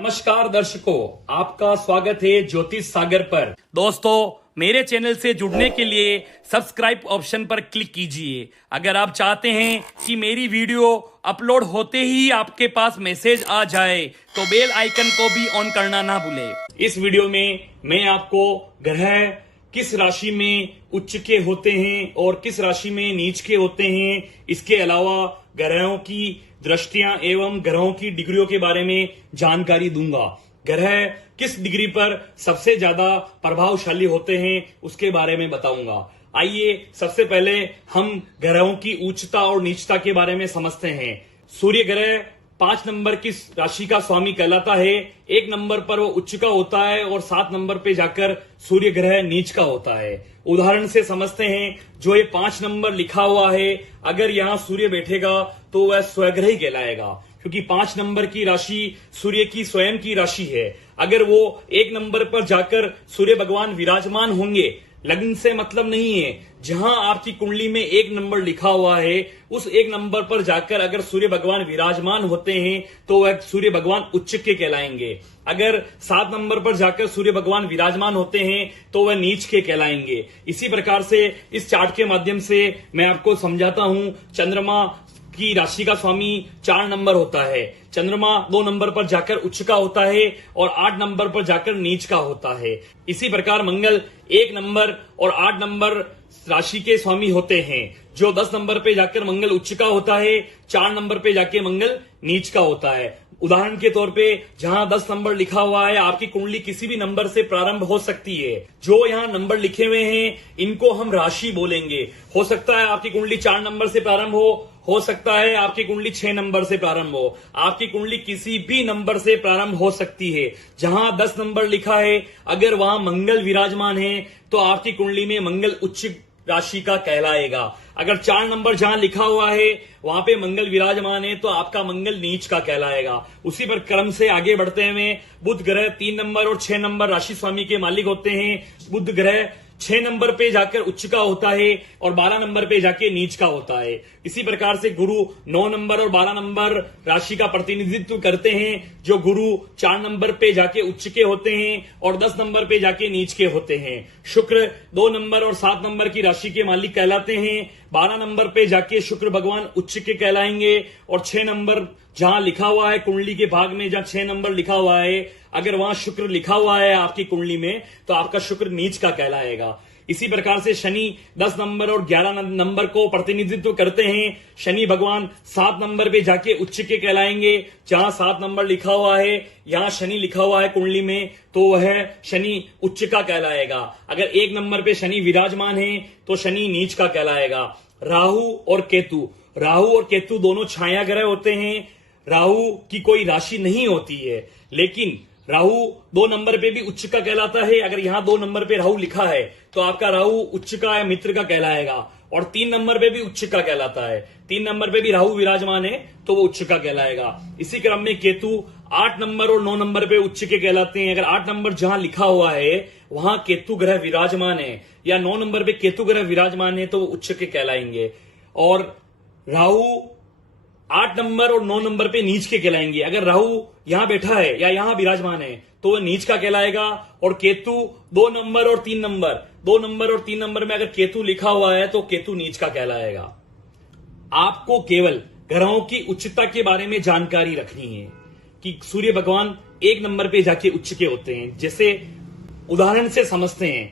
नमस्कार दर्शकों, आपका स्वागत है ज्योतिष सागर पर। दोस्तों, मेरे चैनल से जुड़ने के लिए सब्सक्राइब ऑप्शन पर क्लिक कीजिए। अगर आप चाहते हैं कि मेरी वीडियो अपलोड होते ही आपके पास मैसेज आ जाए तो बेल आइकन को भी ऑन करना ना भूलें। इस वीडियो में मैं आपको ग्रह किस राशि में उच्च के होते हैं और किस राशि में नीच के होते हैं, इसके अलावा ग्रहों की दृष्टियां एवं ग्रहों की डिग्रियों के बारे में जानकारी दूंगा। ग्रह किस डिग्री पर सबसे ज्यादा प्रभावशाली होते हैं उसके बारे में बताऊंगा। आइए सबसे पहले हम ग्रहों की उच्चता और नीचता के बारे में समझते हैं। सूर्य ग्रह 5 नंबर की राशि का स्वामी कहलाता है। 1 नंबर पर वो उच्च का होता है और 7 नंबर पे जाकर सूर्य ग्रह नीच का होता है। उदाहरण से समझते हैं, जो ये 5 नंबर लिखा हुआ है, अगर यहाँ सूर्य बैठेगा तो वह स्वग्रही कहलाएगा, क्योंकि 5 नंबर की राशि सूर्य की स्वयं की राशि है। अगर वो 1 नंबर पर जाकर सूर्य भगवान विराजमान होंगे, लग्न से मतलब नहीं है, जहां आपकी कुंडली में 1 नंबर लिखा हुआ है उस 1 नंबर पर जाकर अगर सूर्य भगवान विराजमान होते हैं तो वह सूर्य भगवान उच्च के कहलाएंगे। अगर 7 नंबर पर जाकर सूर्य भगवान विराजमान होते हैं तो वह नीच के कहलाएंगे। इसी प्रकार से इस चार्ट के माध्यम से मैं आपको समझाता हूं। चंद्रमा की राशि का स्वामी 4 नंबर होता है। चंद्रमा 2 नंबर पर जाकर उच्च का होता है और 8 नंबर पर जाकर नीच का होता है। इसी प्रकार मंगल 1 नंबर और 8 नंबर राशि के स्वामी होते हैं। जो 10 नंबर पे जाकर मंगल उच्च का होता है, 4 नंबर पे जाके मंगल नीच का होता है। उदाहरण के तौर पे जहां 10 नंबर लिखा हुआ है, आपकी कुंडली किसी भी नंबर से प्रारंभ हो सकती है। जो यहाँ नंबर लिखे हुए हैं इनको हम राशि बोलेंगे। हो सकता है आपकी कुंडली 4 नंबर से प्रारंभ हो सकता है आपकी कुंडली 6 नंबर से प्रारंभ हो, आपकी कुंडली किसी भी नंबर से प्रारंभ हो सकती है। जहां 10 नंबर लिखा है, अगर वहां मंगल विराजमान है तो आपकी कुंडली में मंगल उच्च राशि का कहलाएगा। अगर 4 नंबर जहां लिखा हुआ है वहां पे मंगल विराजमान है तो आपका मंगल नीच का कहलाएगा। उसी पर क्रम से आगे बढ़ते हुए बुध ग्रह 3 नंबर और 6 नंबर राशि स्वामी के मालिक होते हैं। बुध ग्रह 6 नंबर पे जाकर उच्च का होता है और 12 नंबर पे जाके नीच का होता है। इसी प्रकार से गुरु 9 नंबर और 12 नंबर राशि का प्रतिनिधित्व करते हैं। जो गुरु 4 नंबर पे जाके उच्च के होते हैं और 10 नंबर पे जाके नीच के होते हैं। शुक्र 2 नंबर और 7 नंबर की राशि के मालिक कहलाते हैं। 12 नंबर पे जाके शुक्र भगवान उच्च के कहलाएंगे और 6 नंबर जहां लिखा हुआ है कुंडली के भाग में, जहां 6 नंबर लिखा हुआ है, अगर वहां शुक्र लिखा हुआ है आपकी कुंडली में तो आपका शुक्र नीच का कहलाएगा। इसी प्रकार से शनि 10 नंबर और 11 नंबर को प्रतिनिधित्व करते हैं। शनि भगवान 7 नंबर पे जाके उच्च के कहलाएंगे। जहां 7 नंबर लिखा हुआ है, यहां शनि लिखा हुआ है कुंडली में, तो वह शनि उच्च का कहलाएगा। अगर 1 नंबर पे शनि विराजमान है तो शनि नीच का कहलाएगा। राहु और केतु दोनों छाया ग्रह होते हैं। राहु की कोई राशि नहीं होती है, लेकिन राहु 2 नंबर पे भी उच्च का कहलाता है। अगर यहां 2 नंबर पे राहु लिखा है तो आपका राहु उच्च का या मित्र का कहलाएगा। और 3 नंबर पे भी उच्च का कहलाता है। 3 नंबर पे भी राहु विराजमान है तो वो उच्च का कहलाएगा। इसी क्रम में केतु 8 नंबर और 9 नंबर पे उच्च के कहलाते हैं। अगर 8 नंबर जहां लिखा हुआ है वहां केतु ग्रह विराजमान है या 9 नंबर पे केतु ग्रह विराजमान है तो वो उच्च के कहलाएंगे। और राहु 8 नंबर और 9 नंबर पे नीच के कहलाएंगे। अगर राहु यहां बैठा है या यहां विराजमान है तो वह नीच का कहलाएगा। और केतु 2 नंबर और 3 नंबर में अगर केतु लिखा हुआ है तो केतु नीच का कहलाएगा। आपको केवल ग्रहों की उच्चता के बारे में जानकारी रखनी है कि सूर्य भगवान 1 नंबर पे जाके उच्च के होते हैं। जैसे उदाहरण से समझते हैं,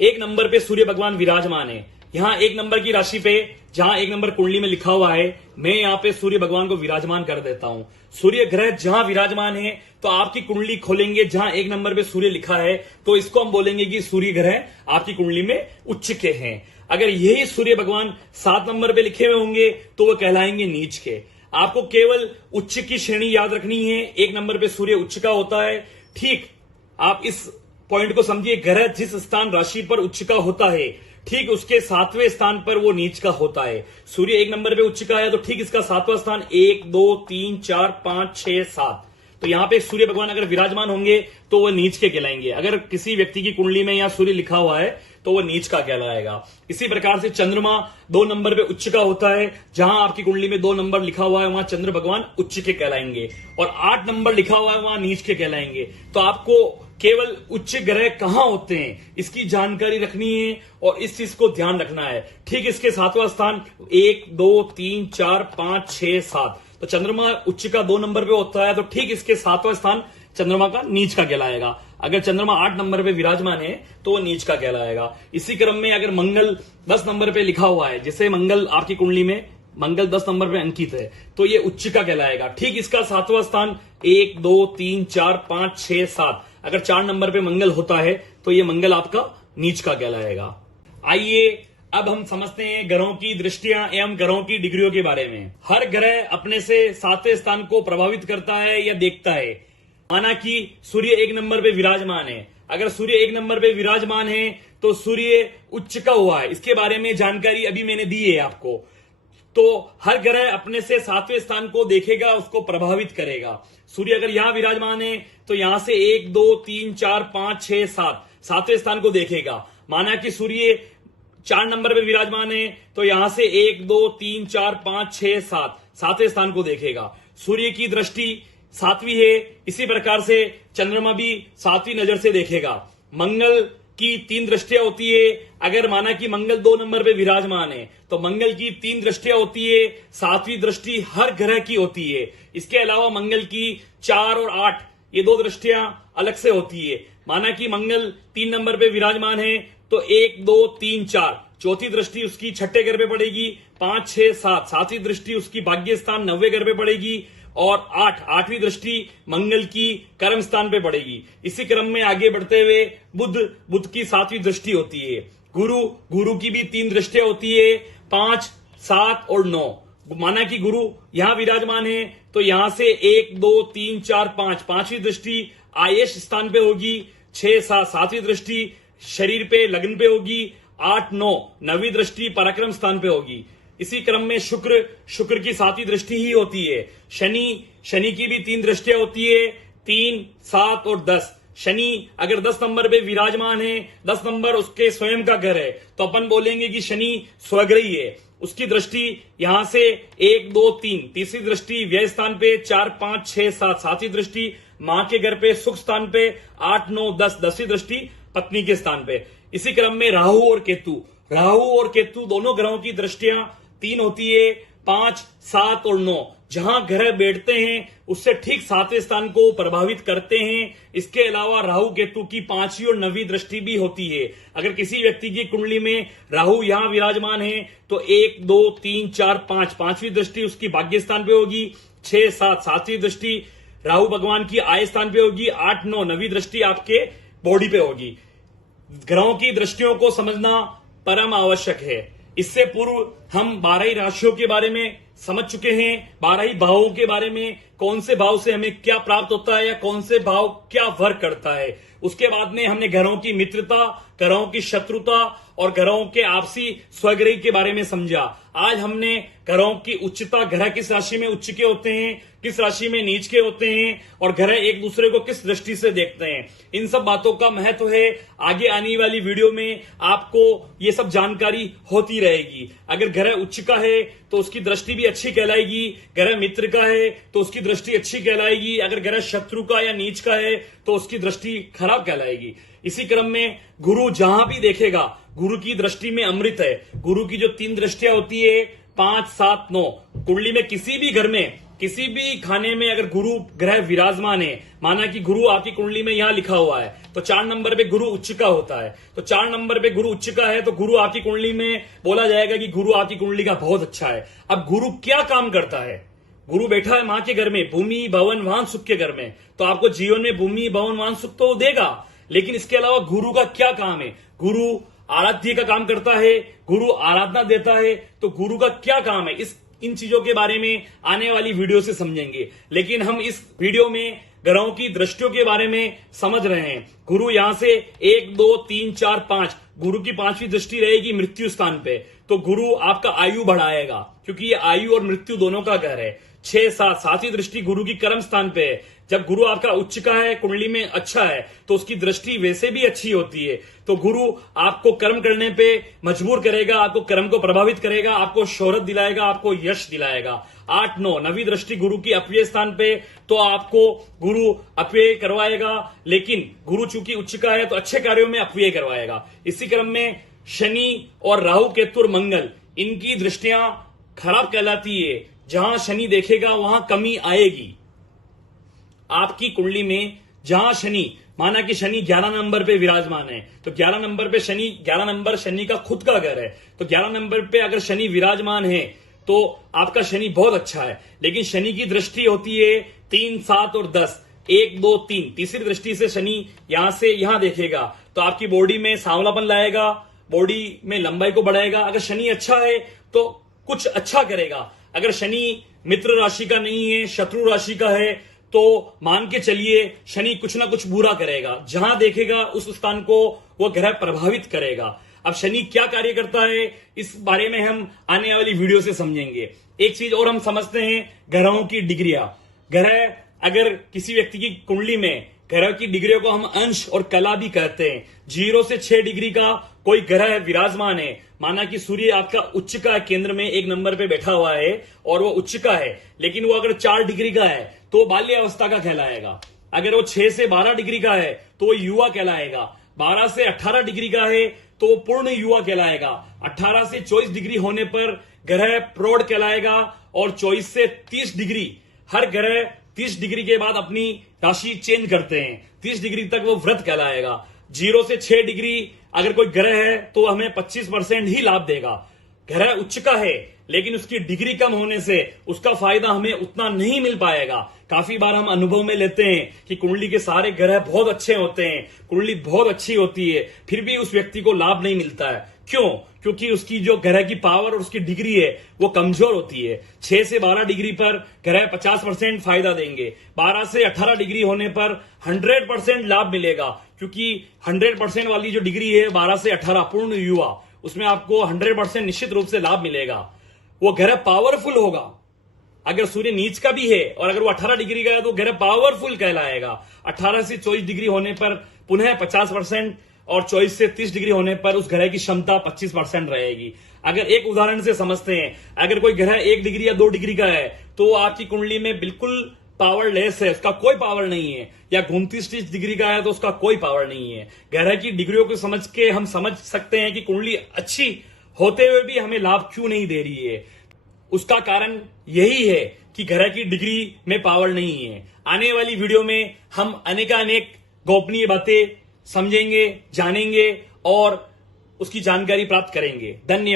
1 नंबर पे सूर्य भगवान विराजमान है। यहां 1 नंबर की राशि पे जहां 1 नंबर कुंडली में लिखा हुआ है, मैं यहां पे सूर्य भगवान को विराजमान कर देता हूं। सूर्य ग्रह जहां विराजमान है तो आपकी कुंडली खोलेंगे, जहां 1 नंबर पे सूर्य लिखा है तो इसको हम बोलेंगे कि सूर्य ग्रह आपकी कुंडली में उच्च के हैं। अगर यही सूर्य भगवान 7 नंबर पे लिखे हुए होंगे तो वो कहलाएंगे नीच के। आपको केवल उच्च की श्रेणी याद रखनी है। 1 नंबर पे सूर्य उच्च का होता है। ठीक, आप इस पॉइंट को समझिए, ग्रह जिस स्थान राशि पर उच्च का होता है ठीक उसके 7वें स्थान पर वो नीच का होता है। सूर्य 1 नंबर पे उच्च का है तो ठीक इसका 7वां स्थान 1 2 3 4 5 6 7, तो यहाँ पे सूर्य भगवान अगर विराजमान होंगे तो वह नीच के कहलाएंगे। अगर किसी व्यक्ति की कुंडली में यहाँ सूर्य लिखा हुआ है तो वो नीच का कहलाएगा। इसी प्रकार से चंद्रमा 2 नंबर पे उच्च का होता है, जहां आपकी कुंडली में 2 नंबर लिखा हुआ है वहां चंद्र भगवान उच्च के कहलाएंगे, और 8 नंबर लिखा हुआ है वहां नीच के कहलाएंगे। तो आपको केवल उच्च ग्रह कहां होते हैं इसकी जानकारी रखनी है और इस चीज को ध्यान रखना है। ठीक इसके 7वां स्थान 1 2 3 4 5 6 7, तो चंद्रमा उच्च का 2 नंबर पे होता है, तो ठीक इसके 7वां स्थान चंद्रमा का नीच का कहलाएगा। अगर चंद्रमा 8 नंबर पे विराजमान है तो वो नीच का कहलाएगा। इसी क्रम में अगर मंगल 10 नंबर पे लिखा हुआ है, जैसे मंगल आपकी कुंडली में मंगल 10 नंबर पे अंकित है, तो ये उच्च का कहलाएगा। ठीक इसका 7वां स्थान 1 2 3 4 5 6 7, अगर 4 नंबर पे मंगल होता है तो ये मंगल आपका नीच का कहलाएगा। आइए अब हम समझते हैं ग्रहों की दृष्टियां एवं ग्रहों की डिग्रियों के बारे में। हर ग्रह अपने से 7वें स्थान को प्रभावित करता है या देखता है। माना कि सूर्य 1 नंबर पे विराजमान है, अगर सूर्य 1 नंबर पे विराजमान है तो सूर्य उच्च का हुआ है, इसके बारे में जानकारी अभी मैंने दी है आपको। तो हर ग्रह अपने से 7वें स्थान को देखेगा, उसको प्रभावित करेगा। सूर्य अगर यहां विराजमान है तो यहां से 1 2 3 4 5 6 7 7वें स्थान को देखेगा। माना कि सूर्य 4 नंबर पे विराजमान है तो यहां से 1 2 3 4 5 6 7 7वें स्थान को देखेगा। सूर्य की दृष्टि 7वीं है, इसी प्रकार से चंद्रमा भी 7वीं नजर से देखेगा। मंगल की 3 दृष्टियां होती है, अगर माना कि मंगल 2 नंबर पे विराजमान है तो मंगल की 3 दृष्टियां होती है, 7वीं दृष्टि हर ग्रह की होती है। इसके अलावा मंगल की 4 और 8 ये 2 दृष्टियां अलग से होती है। माना कि मंगल 3 नंबर पे विराजमान है तो 1 2 3 4 चौथी दृष्टि उसकी 6ठे घर पे पड़ेगी, 5 6 7 7वीं दृष्टि उसकी भाग्य स्थान 9वें घर पे पड़ेगी, और 8वीं दृष्टि मंगल की कर्म स्थान पे पड़ेगी। इसी क्रम में आगे बढ़ते हुए बुध की 7वीं दृष्टि होती है। गुरु की भी 3 दृष्टियां होती है, 5 7 और 9। माना कि गुरु यहां विराजमान है तो यहां से 1 2 3 4 5 5वीं दृष्टि आयेश स्थान पे होगी, 6 7 7वीं दृष्टि शरीर पे लग्न पे होगी, 8 9 9वीं दृष्टि पराक्रम स्थान पे होगी। इसी क्रम में शुक्र की 7वीं दृष्टि ही होती है। शनि की भी 3 दृष्टियां होती है, 3 7 और 10। शनि अगर 10 नंबर पे विराजमान है, 10 नंबर उसके स्वयं का घर है, तो अपन बोलेंगे कि शनि स्वग्रही है। उसकी दृष्टि यहां से 1 2 3 तीसरी दृष्टि व्यय स्थान पे, 4 5 6 7 7वीं दृष्टि मां के घर पे सुख स्थान पे, 8 9 10 10वीं दृष्टि पत्नी के स्थान पे। इसी क्रम में राहु और केतु दोनों ग्रहों की दृष्टियां 3 होती है, 5 7 और 9। जहां ग्रह बैठते हैं उससे ठीक 7वें स्थान को प्रभावित करते हैं। इसके अलावा राहु केतु की 5वीं और 9वीं दृष्टि भी होती है। अगर किसी व्यक्ति की कुंडली में राहु यहां विराजमान है तो 1 2 3 4 5 5वीं दृष्टि उसकी भाग्य स्थान पे होगी, 6 7 7वीं दृष्टि राहु भगवान की आय स्थान पे होगी, 8 9 9वीं दृष्टि आपके बॉडी पे होगी। ग्रहों की दृष्टियों को समझना परम आवश्यक है। इससे पूर्व हम 12 राशियों के बारे में समझ चुके हैं, 12 भावों के बारे में, कौन से भाव से हमें क्या प्राप्त होता है या कौन से भाव क्या वर्क करता है। उसके बाद में हमने ग्रहों की मित्रता, ग्रहों की शत्रुता और ग्रहों के आपसी स्वग्रही के बारे में समझा। आज हमने ग्रहों की उच्चता, ग्रह किस राशि में उच्च के होते हैं, किस राशि में नीच के होते हैं और ग्रह एक दूसरे को किस दृष्टि से देखते हैं, इन सब बातों का महत्व है। आगे आने वाली वीडियो में आपको ये सब जानकारी होती रहेगी। अगर ग्रह उच्च का है तो उसकी दृष्टि भी अच्छी कहलाएगी, ग्रह मित्र का है तो उसकी दृष्टि अच्छी कहलाएगी, अगर ग्रह शत्रु का या नीच का है तो उसकी दृष्टि खराब कहलाएगी। इसी क्रम में गुरु जहां भी देखेगा गुरु की दृष्टि में अमृत है। गुरु की जो 3 दृष्टियां होती है, 5 7 9, कुंडली में किसी भी घर में किसी भी खाने में अगर गुरु ग्रह विराजमान है, माना कि गुरु आपकी कुंडली में यहां लिखा हुआ है तो 4 नंबर पे गुरु उच्च का होता है, तो 4 नंबर पे गुरु उच्च का है तो गुरु आपकी कुंडली में बोला जाएगा कि गुरु आपकी कुंडली का बहुत अच्छा है। अब गुरु क्या काम करता है? गुरु बैठा है मां के घर में, भूमि भवन वाहन सुख के घर में, तो आपको जीवन में भूमि भवन वाहन सुख तो देगा, लेकिन इसके अलावा गुरु का क्या काम है? गुरु आराध्य का काम करता है, गुरु आराधना देता है, तो गुरु का क्या काम है? इन चीजों के बारे में आने वाली वीडियो से समझेंगे, लेकिन हम इस वीडियो में ग्रहों की दृष्टियों के बारे में समझ रहे हैं। गुरु यहां से 1 2 3 4 5, गुरु की 5वीं दृष्टि रहेगी मृत्यु स्थान पे, तो गुरु आपका आयु बढ़ाएगा, क्योंकि ये आयु और मृत्यु दोनों का घर है। 6, 7, 7वीं दृष्टि गुरु की कर्म स्थान पे है। जब गुरु आपका उच्च का है, कुंडली में अच्छा है, तो उसकी दृष्टि वैसे भी अच्छी होती है। तो गुरु आपको कर्म करने पे मजबूर करेगा, आपको कर्म को प्रभावित करेगा, आपको शोहरत दिलाएगा, आपको यश दिलाएगा। 8, 9, 9वीं दृष्टि गुरु की अपव्यय स्थान पे, तो आपको गुरु अपव्यय करवाएगा। लेकिन गुरु चूंकि उच्च का है तो अच्छे कार्यों में अपव्यय करवाएगा। इसी क्रम में शनि और राहु, केतु और मंगल, इनकी दृष्टियां खराब कहलाती है। जहां शनि देखेगा वहां कमी आएगी। आपकी कुंडली में जहां शनि, माना कि शनि 11 नंबर पे विराजमान है, तो 11 नंबर पे शनि, 11 नंबर शनि का खुद का घर है, तो 11 नंबर पे अगर शनि विराजमान है तो आपका शनि बहुत अच्छा है। लेकिन शनि की दृष्टि होती है 3, 7 और 10, 1, 2, 3, तीसरी दृष्टि से शनि यहां से यहां देखेगा तो आपकी बॉडी में सांवलापन लाएगा, बॉडी में लंबाई को बढ़ाएगा। अगर शनि अच्छा है तो कुछ अच्छा करेगा। अगर शनि मित्र राशि का नहीं है, शत्रु राशि का है, तो मान के चलिए शनि कुछ ना कुछ बुरा करेगा। जहां देखेगा उस स्थान को वो ग्रह प्रभावित करेगा। अब शनि क्या कार्य करता है, इस बारे में हम आने वाली वीडियो से समझेंगे। एक चीज और हम समझते हैं, ग्रहों की डिग्रियां। ग्रह अगर किसी व्यक्ति की कुंडली में, ग्रह की डिग्रियों को हम अंश और कला भी कहते हैं। 0 से 6 डिग्री का कोई ग्रह विराजमान है, माना कि सूर्य आपका उच्च का केंद्र में 1 नंबर पे बैठा हुआ है और वो उच्च का है, लेकिन वो अगर 4 डिग्री का है तो वो बाल्य अवस्था का कहलाएगा। अगर वो 6 से 12 डिग्री का है तो वो युवा कहलाएगा। 12 से 18 डिग्री का है तो वो पूर्ण युवा कहलाएगा। 18 से 24 डिग्री होने पर ग्रह प्रौढ़ कहलाएगा। और 24 से 30 डिग्री, हर ग्रह 30 डिग्री के बाद अपनी राशि चेंज करते हैं, 30 डिग्री तक वो व्रत कहलाएगा। 0 से 6 डिग्री अगर कोई ग्रह है तो हमें 25% ही लाभ देगा। ग्रह उच्च का है लेकिन उसकी डिग्री कम होने से उसका फायदा हमें उतना नहीं मिल पाएगा। काफी बार हम अनुभव में लेते हैं कि कुंडली के सारे ग्रह बहुत अच्छे होते हैं, कुंडली बहुत अच्छी होती है, फिर भी उस व्यक्ति को लाभ नहीं मिलता है। क्यों? क्योंकि उसकी जो ग्रह की पावर और उसकी डिग्री है वो कमजोर होती है। 6 से 12 डिग्री पर ग्रह 50% फायदा देंगे, 12 से 18 डिग्री होने पर 100% लाभ मिलेगा। क्योंकि 100% वाली जो डिग्री है 12 से 18 पूर्ण युवा, उसमें आपको 100% निश्चित रूप से लाभ मिलेगा। वो ग्रह पावरफुल होगा। अगर सूर्य नीच का भी है और अगर वो 18 डिग्री का है तो ग्रह पावरफुल कहलाएगा। 18 से 24 डिग्री होने पर पुनः 50% और 24 से 30 डिग्री होने पर उस ग्रह की क्षमता 25% रहेगी। अगर एक उदाहरण से समझते हैं, अगर कोई ग्रह 1 डिग्री या 2 डिग्री का है तो आपकी कुंडली में बिल्कुल पावरलेस है, उसका कोई पावर नहीं है। या 29-30 डिग्री का है तो उसका कोई पावर नहीं है। ग्रह की डिग्रियों को समझ के हम समझ सकते हैं कि कुंडली अच्छी होते हुए भी हमें लाभ क्यों नहीं दे रही है। उसका कारण यही है कि ग्रह की डिग्री में पावर नहीं है। आने वाली वीडियो में हम अनेकानेक गोपनीय बातें समझेंगे, जानेंगे और उसकी जानकारी प्राप्त करेंगे। धन्यवाद।